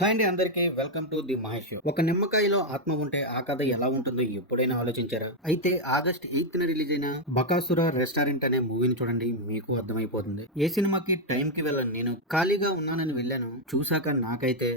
Hi అండి, అందరికీ welcome to the Mahesh show. ఒక నిమ్మకాయలో ఆత్మ ఉంటే ఆ కథ ఎలా ఉంటుందో ఎప్పుడైనా ఆలోచించారా? అయితే ఆగస్ట్ 8న రిలీజ్ అయిన బకాసుర రెస్టారెంట్ అనే మూవీని చూడండి, మీకు అర్థమైపోతుంది. ఏ సినిమాకి టైంకి వెళ్ళను, నేను ఖాళీగా ఉన్నానని వెళ్ళాను. చూశాక నాకైతే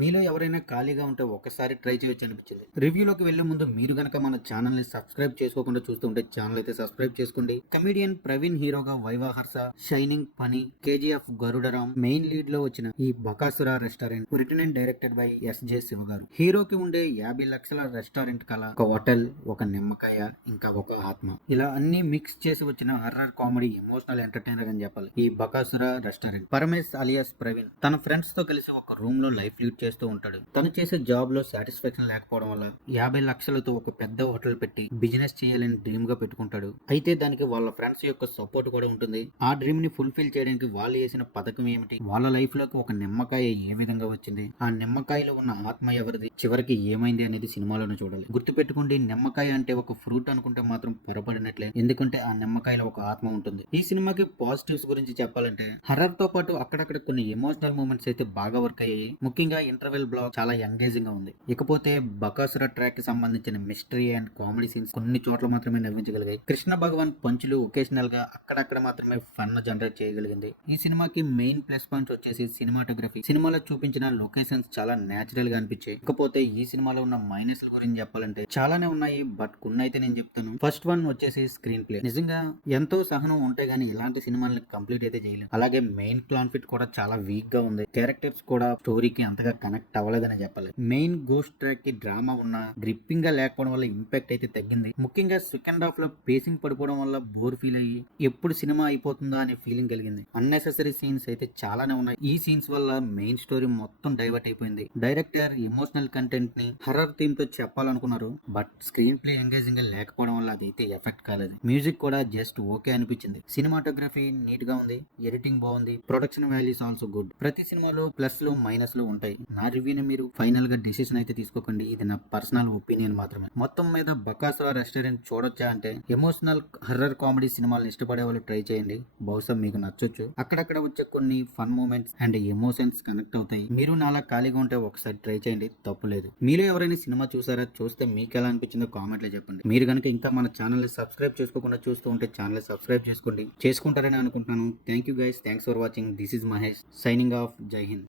మీలో ఎవరైనా ఖాళీగా ఉంటే ఒక్కసారి ట్రై చేయొచ్చు అనిపించింది. రివ్యూలోకి వెళ్లే ముందు మీరు గనక మన ఛానల్ ని సబ్స్క్రైబ్ చేసుకోకుండా చూస్తుంటే ఛానల్ అయితే సబ్స్క్రైబ్ చేసుకోండి. కమెడియన్ ప్రవీణ్ హీరోగా వైవా హర్ష, షైనింగ్ పని, కేజీఎఫ్ గరుడరామ్ మెయిన్ లీడ్ లో వచ్చిన ఈ Bakasura restaurant written and directed by SJ Shiva garu. హీరోకి ఉండే 50 లక్షల రెస్టారెంట్ కల ఒక హోటల్, ఒక నిమ్మకాయ, ఇంకా ఒక ఆత్మ, ఇలా అన్ని మిక్స్ చేసి వచ్చిన హర్రర్ కామెడీ ఎమోషనల్ ఎంటర్టైనర్ అని చెప్పాలి ఈ బకాసుర రెస్టారెంట్. పరమేశ్ అలియాస్ ప్రవీణ్ తన ఫ్రెండ్స్ తో కలిసి ఒక రూమ్ లో లైఫ్ లీడ్ చేస్తూ ఉంటాడు. తను చేసే జాబ్ లో సాటిస్ఫాక్షన్ లేకపోవడం వల్ల 50 లక్షలతో ఒక పెద్ద హోటల్ పెట్టి బిజినెస్ చేయాలని డ్రీమ్ గా పెట్టుకుంటాడు. అయితే దానికి వాళ్ళ ఫ్రెండ్స్ యొక్క సపోర్ట్ కూడా ఉంటుంది. ఆ డ్రీమ్ ని ఫుల్ఫిల్ చేయడానికి వాళ్ళు వేసిన పథకం ఏమిటి, వాళ్ళ లైఫ్ లోకి ఒక నిమ్మకాయ ఏ విధంగా వచ్చింది, ఆ నిమ్మకాయలో ఉన్న ఆత్మ ఎవరిది, చివరికి ఏమైంది అనేది సినిమాలోనే చూడాలి. గుర్తుపెట్టుకోండి, నిమ్మకాయ అంటే ఒక ఫ్రూట్ అనుకుంటే మాత్రం పొరపడినట్లే, ఎందుకంటే ఆ నిమ్మకాయలో ఒక ఆత్మ ఉంటుంది. ఈ సినిమాకి పాజిటివ్స్ గురించి చెప్పాలంటే హర్రర్ తో పాటు అక్కడక్కడ కొన్ని ఎమోషనల్ మూమెంట్స్ అయితే బాగా వర్క్ అయ్యాయి. ముఖ్యంగా ఇంటర్వెల్ బ్లాగ్ చాలా ఎంగేజింగ్ గా ఉంది. ఇకపోతే బకాసుర ట్రాక్ కి సంబంధించిన మిస్టరీ అండ్ కామెడీ సీన్స్ కొన్ని చోట్ల మాత్రమే నవ్వించగలిగాయి. కృష్ణ భగవాన్ పంచులు ఒకేషనల్ గా అక్కడక్కడ మాత్రమే ఫన్ జనరేట్ చేయగలిగింది. ఈ సినిమాకి మెయిన్ ప్లస్ పాయింట్ వచ్చేసి సినిమాటోగ్రఫీ. సినిమాలో చూపించిన లొకేషన్స్ చాలా నేచురల్ గా అనిపించాయి. ఇకపోతే ఈ సినిమాలో ఉన్న మైనస్ గురించి చెప్పాలంటే చాలానే ఉన్నాయి, బట్ కొన్ని అయితే నేను చెప్తాను. ఫస్ట్ వన్ వచ్చేసి స్క్రీన్ ప్లే. నిజంగా ఎంతో సహనం ఉంటే గానీ ఇలాంటి సినిమాల్ని కంప్లీట్ అయితే చేయలేదు. అలాగే మెయిన్ కాన్ఫ్లిక్ట్ కూడా చాలా వీక్ గా ఉంది. క్యారెక్టర్స్ కూడా స్టోరీకి అంతగా కనెక్ట్ అవ్వలేదని చెప్పాలి. మెయిన్ గోస్ట్ ట్రాక్ కి డ్రామా ఉన్న గ్రిప్పింగ్ గా లేకపోవడం వల్ల ఇంపాక్ట్ అయితే తగ్గింది. ముఖ్యంగా సెకండ్ హాఫ్ లో పేసింగ్ పడిపోవడం వల్ల బోర్ ఫీల్ అయ్యి ఎప్పుడు సినిమా అయిపోతుందా అనే ఫీలింగ్ కలిగింది. అన్నెసెసరీ సీన్స్ అయితే చాలానే ఉన్నాయి. ఈ సీన్స్ వల్ల మెయిన్ స్టోరీ మొత్తం డైవర్ట్ అయిపోయింది. డైరెక్టర్ ఎమోషనల్ కంటెంట్ ని హర్రర్ థీమ్ తో చెప్పాలనుకున్నారు, బట్ స్క్రీన్ ప్లే ఎంగేజింగ్ గా లేకపోవడం వల్ల అదైతే ఎఫెక్ట్ కాలేదు. మ్యూజిక్ కూడా జస్ట్ ఓకే అనిపించింది. సినిమాటోగ్రఫీ నీట్ గా ఉంది, ఎడిటింగ్ బాగుంది, ప్రొడక్షన్ వాల్యూస్ ఆల్సో గుడ్. ప్రతి సినిమాలో ప్లస్ లు మైనస్ లు ఉంటాయి. నా రివ్యూని మీరు ఫైనల్ గా డిసిషన్ అయితే తీసుకోకండి, ఇది నా పర్సనల్ ఒపీనియన్ మాత్రమే. మొత్తం మీద బకాసుర రెస్టారెంట్ చూడొచ్చా అంటే ఎమోషనల్ హర్రర్ కామెడీ సినిమాలను ఇష్టపడే వాళ్ళు ట్రై చేయండి, బహుశా మీకు నచ్చొచ్చు. అక్కడక్కడ వచ్చే కొన్ని fun moments and emotions connect అవుతాయి. మీరు నాలా ఖాళీగా ఉంటే ఒకసారి ట్రై చేయండి, తప్పులేదు. మీలో ఎవరైనా సినిమా చూసారా, చూస్తే మీకు ఎలా అనిపించిందో కామెంట్ లో చెప్పండి. మీరు కనుక ఇంకా మన ఛానల్ ని సబ్స్క్రైబ్ చేసుకోకుండా చూస్తూ ఉంటే ఛానల్ సబ్స్క్రైబ్ చేసుకోండి, చేసుకుంటారని అనుకుంటున్నాను. Thank you guys, thanks for watching. This is Mahesh signing off. జై హింద్.